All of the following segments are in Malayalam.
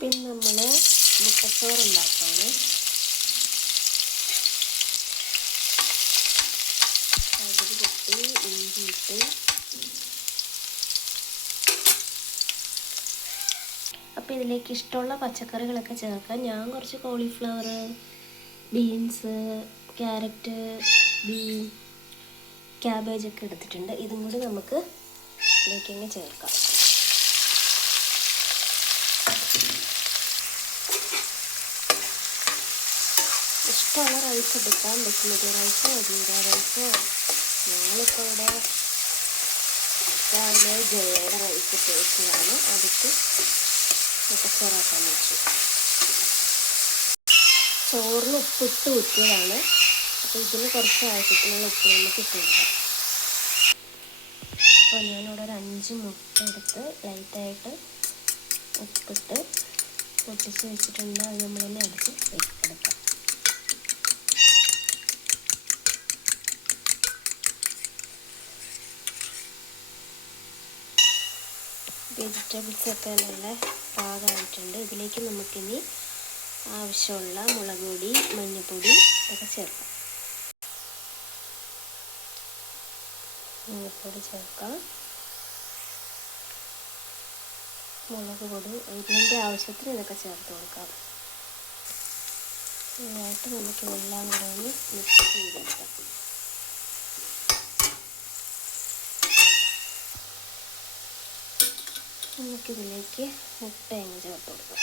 പിന്നെ നമ്മൾ മുട്ടച്ചോറ് ഉണ്ടാക്കാണ് അതിൽ പൊട്ടി ഇഞ്ചി ഇട്ട്. ഇതിലേക്ക് ഇഷ്ടമുള്ള പച്ചക്കറികളൊക്കെ ചേർക്കാം. ഞാൻ കുറച്ച് cauliflower beans carrot bean cabbage ഒക്കെ എടുത്തിട്ടുണ്ട്. ഇതും കൂടി നമുക്ക് ഇതിലേക്ക് ചേർക്കാം. ഇഷ്ടമുള്ള റൈസ് എടുക്കാം ബസ്മതി റൈസോ ജീര റൈസോ ഞങ്ങളിപ്പോൾ ഇവിടെ രാവിലെ ജയയുടെ റൈസ് ടേസ്റ്റിലാണ് അതിട്ട് മുട്ടച്ചോറാക്കാൻ വെച്ചു. ചോറിന് ഉപ്പിട്ട് കുത്തിയതാണ് അപ്പോൾ ഇതിന് കുറച്ച് ആവശ്യത്തിനുള്ള ഉപ്പ് നമുക്ക് ഇട്ട് അപ്പോൾ ഞാനിവിടെ ഒരു അഞ്ച് മുട്ട എടുത്ത് ലൈറ്റായിട്ട് ഉപ്പിട്ട് പൊട്ടിച്ച് വെച്ചിട്ടുണ്ട്. അത് നമ്മൾ തന്നെ അടിച്ച് എടുക്കാം വെജിറ്റബിൾസ് ഒക്കെ നല്ല പാകമായിട്ടുണ്ട്. ഇതിലേക്ക് നമുക്കിനി ആവശ്യമുള്ള മുളക് പൊടി മഞ്ഞൾപ്പൊടി ഒക്കെ ചേർക്കാം. മഞ്ഞൾപ്പൊടി ചേർക്കാം. മുളക് പൊടി ഇതിന്റെ ആവശ്യത്തിന് ഇതൊക്കെ ചേർത്ത് കൊടുക്കാം. നന്നായിട്ട് എല്ലാം കൂടെ ഒന്ന് മിക്സ് ചെയ്തെടുക്കാം നമുക്കിതിലേക്ക് മുട്ട അങ്ങ് ചേർത്ത് കൊടുക്കാം?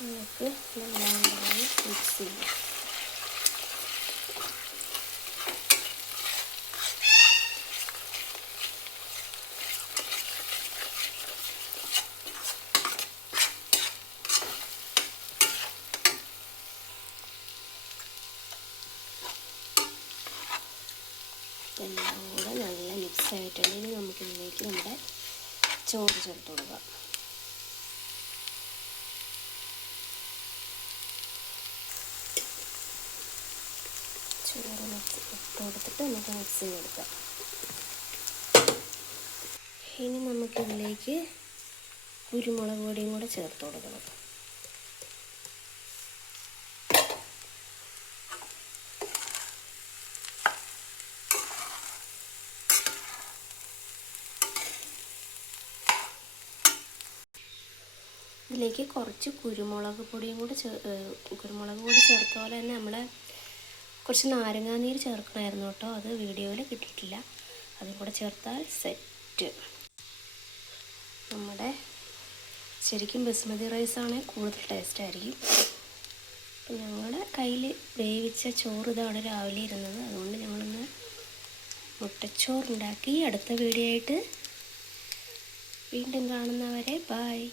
നമുക്ക് കൂടെ മിക്സ് ചെയ്യാം. എല്ലാം കൂടെ നല്ല മിക്സ് ആയിട്ടുണ്ട് ഇനി നമുക്കിതിലേക്ക് നമ്മുടെ ചോറ് ചേർത്ത് കൊടുക്കാം. ചോറ് ഇട്ട് കൊടുത്തിട്ട് നമുക്ക് മിക്സ് ചെയ്തെടുക്കാം ഇനി നമുക്കിതിലേക്ക് കുരുമുളക് പൊടിയും കൂടെ ചേർത്ത് കൊടുക്കണം. ഇതിലേക്ക് കുറച്ച് കുരുമുളക് പൊടിയും കൂടി കുരുമുളക് പൊടി ചേർത്ത പോലെ തന്നെ നമ്മൾ കുറച്ച് നാരങ്ങാനീര് ചേർക്കണമായിരുന്നു കേട്ടോ. അത് വീഡിയോയിൽ കിട്ടിയിട്ടില്ല. അതും കൂടെ ചേർത്താൽ സെറ്റ്. നമ്മുടെ ശരിക്കും ബസ്മതി റൈസാണ് കൂടുതൽ ടേസ്റ്റ് ആയിരിക്കും. ഞങ്ങളുടെ കയ്യിൽ വേവിച്ച ചോറ് ഇതാണ് രാവിലെ ഇരുന്നത്. അതുകൊണ്ട് ഞങ്ങളിന്ന് മുട്ടച്ചോറുണ്ടാക്കി അടുത്ത വീഡിയോ ആയിട്ട് വീണ്ടും കാണുന്നവരെ ബായ്